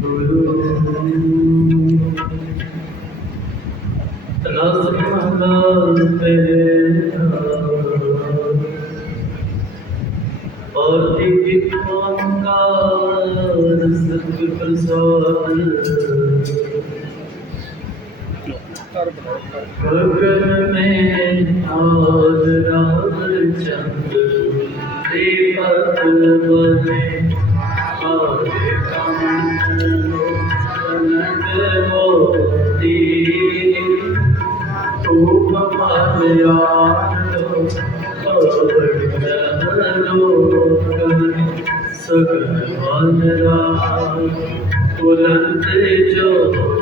Guru sir Gagan ਮੈਂ ਆਜ ਰਾਤ ਚੰਦ ਦੇ ਪਤਲ ਬਨੇ ਆਰੇ ਕੰਨ ਅਨੰਦ ਮੋਤੀ ਤੂੰ ਮਾਲਿਆ ਸਗਨ ਵਾਨਰਾ ਬੁਲੰਦ ਜੋ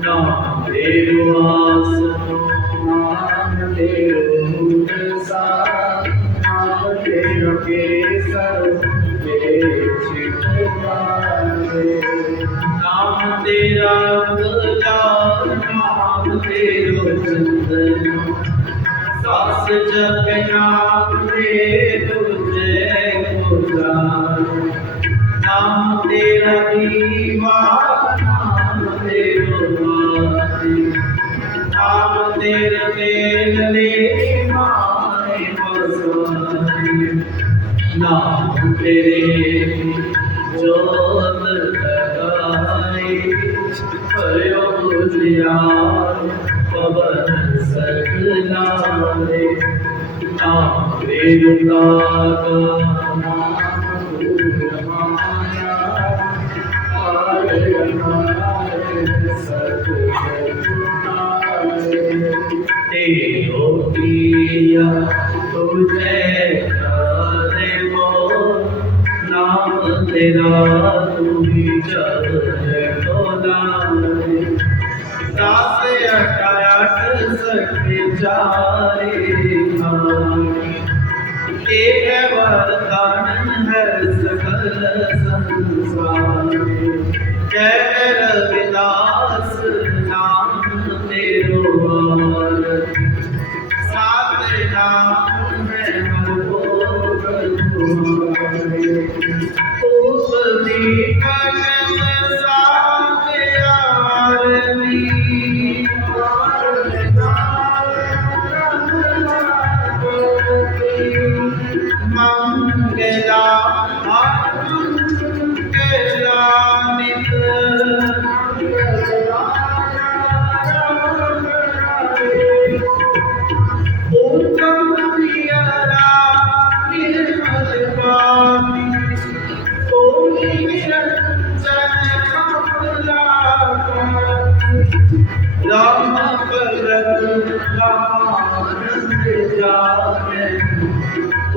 ਨਾ ਤੇਰੋ ਆਸ ਨਾਮ ਤੇਰੋ ਮੁਦਸਾ ਆਪ ਤੇਰੋ ਕੇਸਰ ਮੇਰੇ ਚਿਤਵਾਲੇ ਨਾਮ ਤੇਰਾ ਮੁਦਸਾ ਨਾਮ ਤੇਰੋ ਚੰਦਨ ਸਾਸ ਜਗਨਾ ਤੇ ਤੁਝੇ ਗੁਜ਼ਾ ਨਾਮ ਤੇਰਾ ਦੀਵਾ, ਨਾਮ ਤੇਰਾ नाम तेरा तेल ले माने बसवाई नाम तेरे जोत लगाई भयो जियार पवन सकलारे नाम देवता का नाम माया Te lo oh, oh,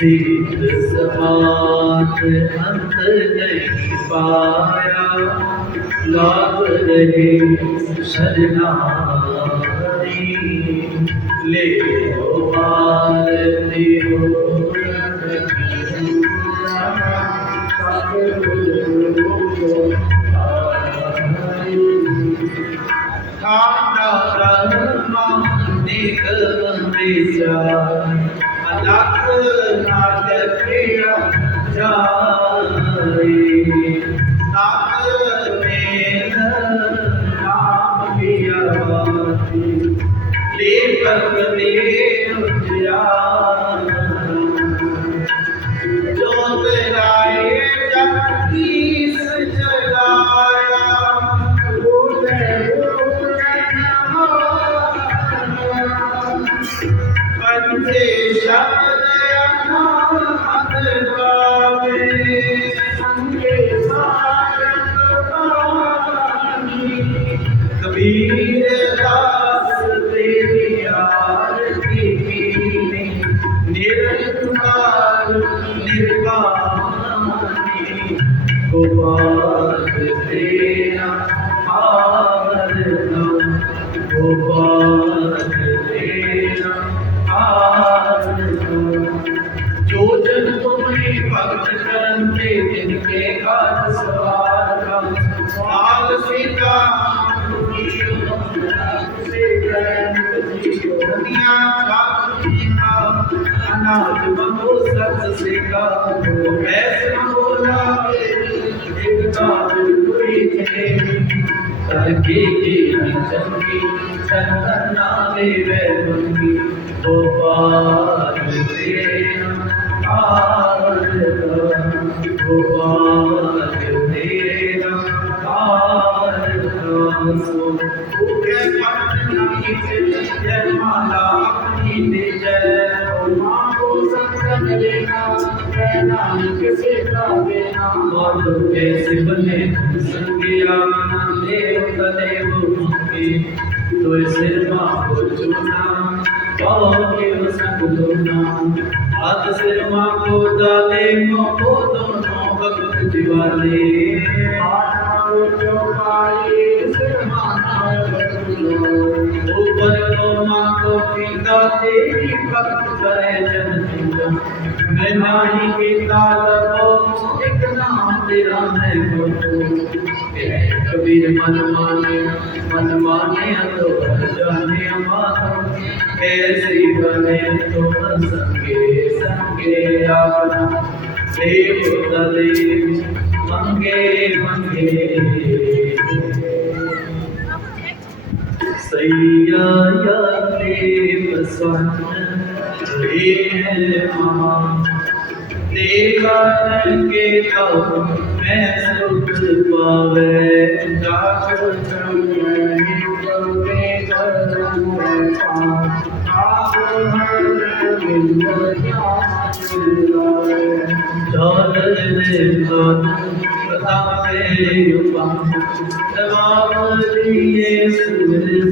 Sikh समाज अंत नहीं पाया लाभ रहे सजना ले मालती हो Come down, come on, take a Doctor, not the fear, John. Gopal ਤੇਰਾ ਆਰਤਮ ਗੋਪਾਲ ਤੇਰਾ ਆਰਤਮ ਜੋ ਜਨ ਤੁਮਰੀ ਭਗਤ ਕਰਨ ਤੇ ਜਿਨ ਕੇ ਕਾਜ ਸਵਾਰ ਕਮ ਆਲ ਸੀਤਾ ਦੁਨੀਆ ਕਾਪੀਨਾ ਅਨਾਜ ਮੰਗੋ ਸਤ ਸੇਗਾ ਐਸ کی چنگی سنگنا لے بہنگی گوپال دینا، آر گوپال دینا، آر سو پورے پٹنا کی جے مالا اپنی دے جے سنگ لینا کیسے بنے سنگیا ਮਨ ਕੈਸੇ ਦੇਵ ਕਦੇਵ ਮੁਖੀ ਤੋਇ ਸਿਰ ਮਾ ਕੋ ਚੁਨਾ ਪਾਉ ਕੇ ਸੰਗ ਦੋਨਾ ਹੱਥ ਸਿਰ ਮਾ ਕੋ ਦਾਲੇ ਮੋ ਕੋ ਦੋਨੋਂ ਭਗਤ ਜਿਵਾਲੇ ਆਤਮਾ ਜੋ ਪਾਏ ਸਿਰ ऊपर को माँ को पिता तेरी भक्त करे जन चिंता मैं नाही पिता लगो एक नाम तेरा मैं बोलूं कबीर मन माने मन माने तो जाने मानो कैसी बने तो न संगे संगे आपना देव तले मंगे मंगे सैया या देव सन रे महा देखा के तो मैं सुख पावे जाकर चंगे पवे धर्म आप हर मिल जान दे बतावे उपम जवाब दिए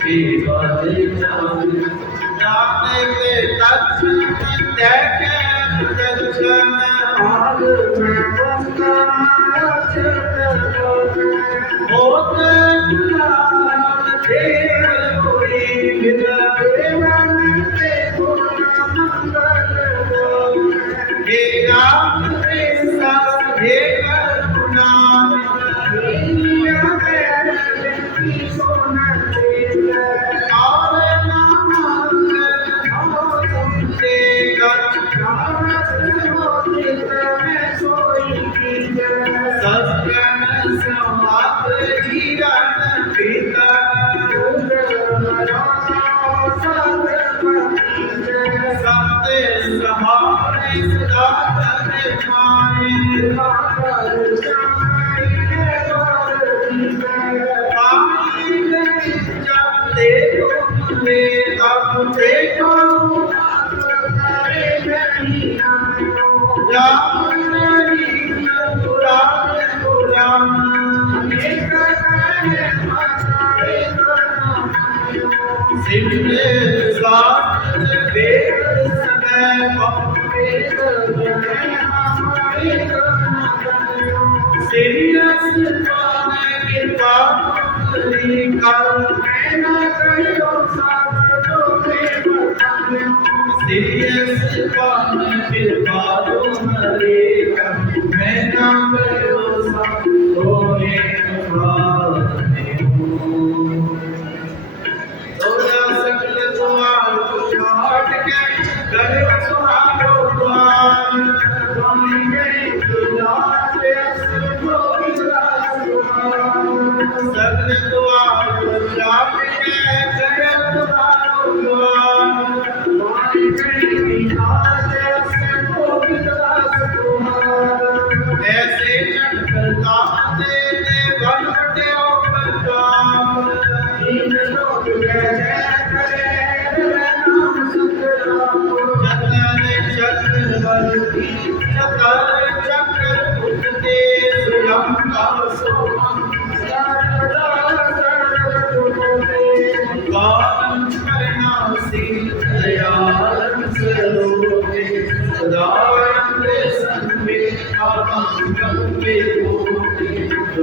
কি বাজে চাঁদ জানে কে তসবি দেখে জগন আর মে বস্তা চলে ওতে Seria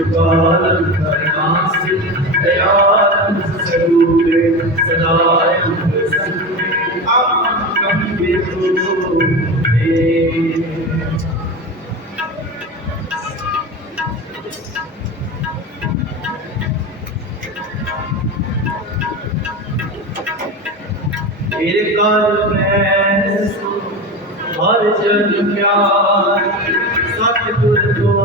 ਗੋਪਾਲ ਦੁਖਾਰਿਆਸ ਦਇਆਲ ਸਰੂਪ ਸਦਾ ਰੂਪ ਸੰਗ ਆਪ ਕੰਬੇ ਤੋ ਦੇ ਮੇਰੇ ਕਰ ਮੈਂ ਹਰ ਜਨ ਪਿਆਰ, ਸਤਿਗੁਰ ਕੋ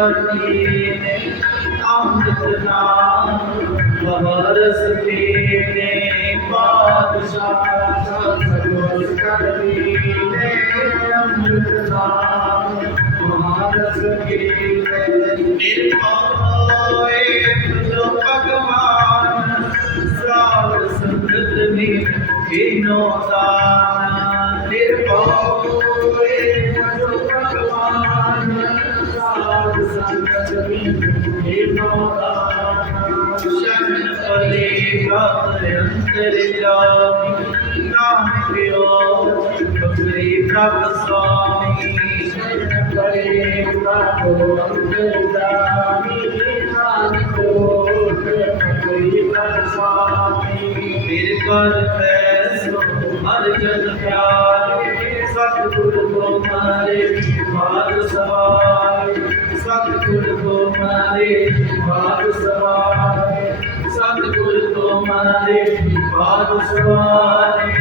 पीने अमृतना बरस पीने बादशाह सरोज कर पीने अमृतना बरस पीने निर्मोए जो भगवान सार संगत में तीनों सार ਅੰਤਰਿਆਮੀ ਨਾਨਕਿਓ ਬਖਰੇ ਪ੍ਰਭ ਸੁਆਮੀ ਕਰੇ ਪ੍ਰਭੂ ਅੰਤਰਿਆਮੀ ਨਾਨਕਿਓ ਬਖਰੇ ਪ੍ਰਭ ਸੁਆਮੀ ਤੇਰੇ ਪਰ ਪੈਸੋ ਹਰ ਜਨ ਪਿਆਰ ਸਤਿਗੁਰ ਕੋ ਮਾਰੇ ਬਾਦ ਸਵਾਰ ਸਤਿਗੁਰ ਕੋ ਮਾਰੇ ਬਾਦ ਸਵਾਰ Om Mani Padme Swami.